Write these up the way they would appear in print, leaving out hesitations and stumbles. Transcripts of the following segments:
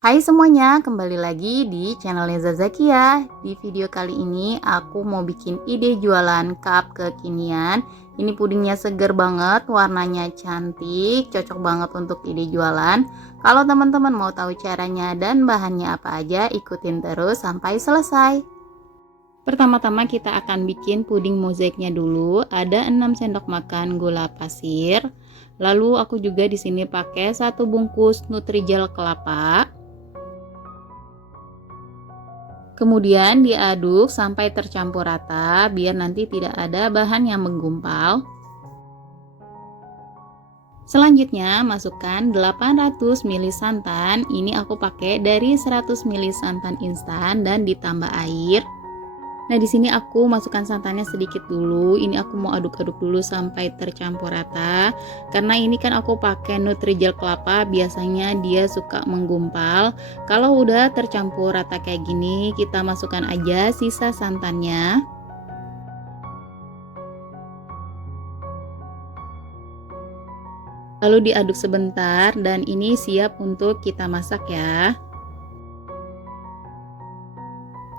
Hai semuanya, kembali lagi di channelnya Zazakia. Di video kali ini aku mau bikin ide jualan cup kekinian. Ini pudingnya seger banget, warnanya cantik, cocok banget untuk ide jualan. Kalau teman-teman mau tahu caranya dan bahannya apa aja, ikutin terus sampai selesai. Pertama-tama kita akan bikin puding mozaiknya dulu. Ada 6 sendok makan gula pasir. Lalu aku juga di sini pakai 1 bungkus Nutrijel kelapa. Kemudian diaduk sampai tercampur rata biar nanti tidak ada bahan yang menggumpal. Selanjutnya masukkan 800 ml santan. Ini aku pakai dari 100 ml santan instan dan ditambah air. Nah, di sini aku masukkan santannya sedikit dulu. Ini aku mau aduk-aduk dulu sampai tercampur rata. Karena ini kan aku pakai Nutrijel kelapa, biasanya dia suka menggumpal. Kalau udah tercampur rata kayak gini, kita masukkan aja sisa santannya. Lalu diaduk sebentar dan ini siap untuk kita masak ya.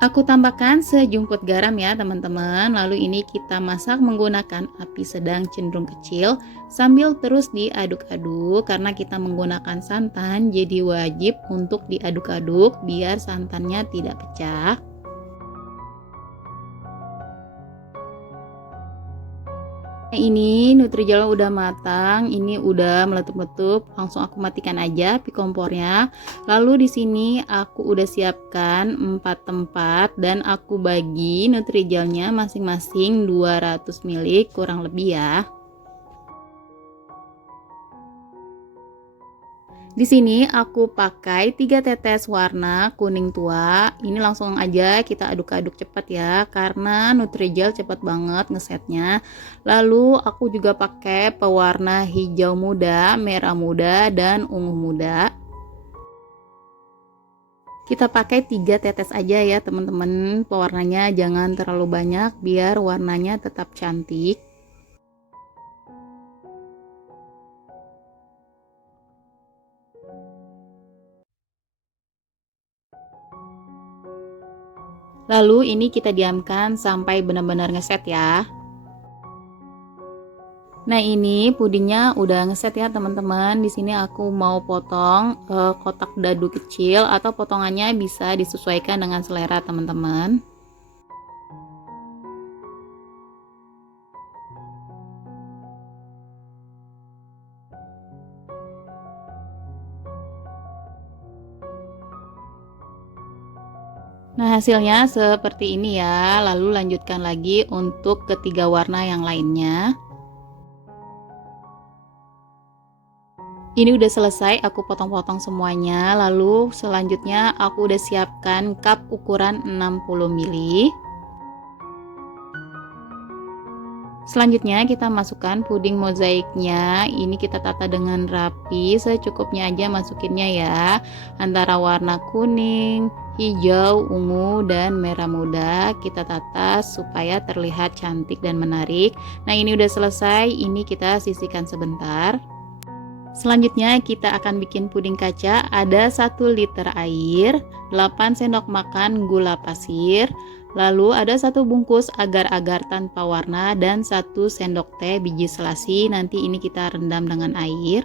Aku tambahkan sejumput garam ya teman-teman. Lalu ini kita masak menggunakan api sedang cenderung kecil sambil terus diaduk-aduk. Karena kita menggunakan santan, jadi wajib untuk diaduk-aduk biar santannya tidak pecah. Nah, ini Nutrijel udah matang, ini udah meletup-letup, langsung aku matikan aja api kompornya. Lalu di sini aku udah siapkan 4 tempat dan aku bagi Nutrijelnya masing-masing 200 ml kurang lebih ya. Di sini aku pakai 3 tetes warna kuning tua. Ini langsung aja kita aduk-aduk cepat ya, karena Nutrijel cepat banget ngesetnya. Lalu aku juga pakai pewarna hijau muda, merah muda, dan ungu muda. Kita pakai 3 tetes aja ya teman-teman. Pewarnanya jangan terlalu banyak biar warnanya tetap cantik. Lalu ini kita diamkan sampai benar-benar ngeset ya. Nah, ini pudingnya udah ngeset ya teman-teman. Di sini aku mau potong kotak dadu kecil atau potongannya bisa disesuaikan dengan selera teman-teman. Nah, hasilnya seperti ini ya. Lalu lanjutkan lagi untuk ketiga warna yang lainnya. Ini udah selesai aku potong-potong semuanya. Lalu selanjutnya aku udah siapkan cup ukuran 60 ml. Selanjutnya kita masukkan puding mozaiknya. Ini kita tata dengan rapi, secukupnya aja masukinnya ya. Antara warna kuning, hijau, ungu, dan merah muda kita tata supaya terlihat cantik dan menarik. Nah, ini udah selesai. Ini kita sisihkan sebentar. Selanjutnya kita akan bikin puding kaca. Ada 1 liter air, 8 sendok makan gula pasir, lalu ada 1 bungkus agar-agar tanpa warna dan 1 sendok teh biji selasi. Nanti ini kita rendam dengan air.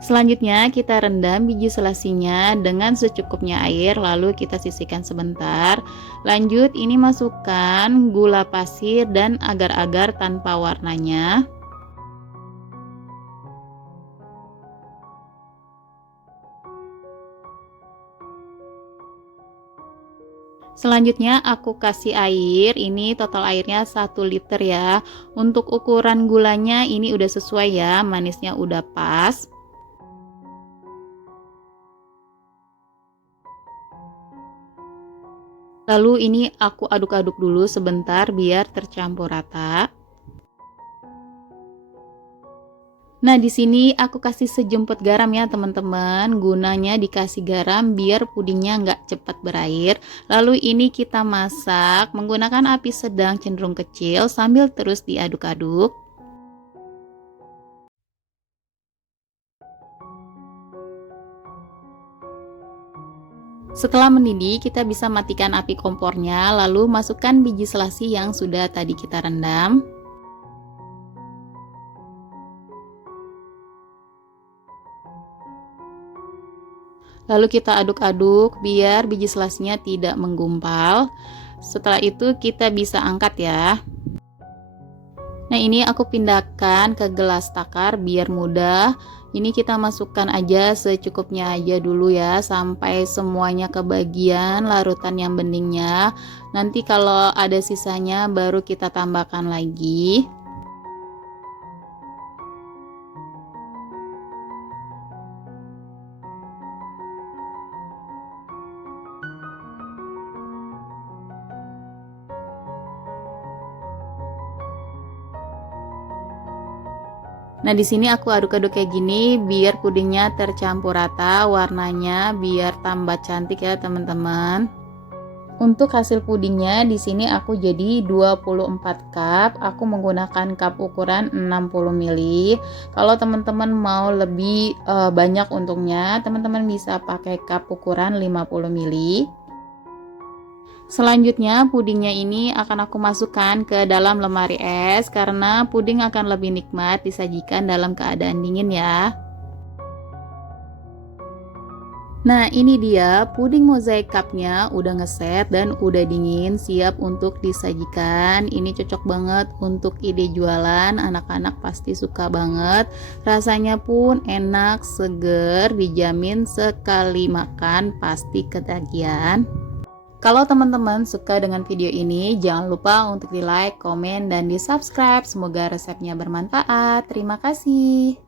Selanjutnya kita rendam biji selasinya dengan secukupnya air, lalu kita sisihkan sebentar. Lanjut ini masukkan gula pasir dan agar-agar tanpa warnanya. Selanjutnya aku kasih air, ini total airnya 1 liter ya. Untuk ukuran gulanya ini udah sesuai ya, manisnya udah pas. Lalu ini aku aduk-aduk dulu sebentar biar tercampur rata. Nah, di sini aku kasih sejumput garam ya teman-teman. Gunanya dikasih garam biar pudingnya nggak cepat berair. Lalu ini kita masak menggunakan api sedang cenderung kecil sambil terus diaduk-aduk. Setelah mendidih, kita bisa matikan api kompornya, lalu masukkan biji selasi yang sudah tadi kita rendam. Lalu kita aduk-aduk biar biji selasinya tidak menggumpal. Setelah itu kita bisa angkat ya. Nah, ini aku pindahkan ke gelas takar biar mudah. Ini kita masukkan aja secukupnya aja dulu ya, sampai semuanya kebagian larutan yang beningnya. Nanti kalau ada sisanya baru kita tambahkan lagi. Nah, di sini aku aduk-aduk kayak gini biar pudingnya tercampur rata warnanya, biar tambah cantik ya, teman-teman. Untuk hasil pudingnya di sini aku jadi 24 cup. Aku menggunakan cup ukuran 60 ml. Kalau teman-teman mau lebih banyak untungnya, teman-teman bisa pakai cup ukuran 50 ml. Selanjutnya pudingnya ini akan aku masukkan ke dalam lemari es karena puding akan lebih nikmat disajikan dalam keadaan dingin ya. Nah, ini dia puding mozaik cupnya udah ngeset dan udah dingin, siap untuk disajikan. Ini cocok banget untuk ide jualan, anak-anak pasti suka banget. Rasanya pun enak, seger, dijamin sekali makan pasti ketagihan. Kalau teman-teman suka dengan video ini, jangan lupa untuk di like, komen, dan di subscribe. Semoga resepnya bermanfaat. Terima kasih.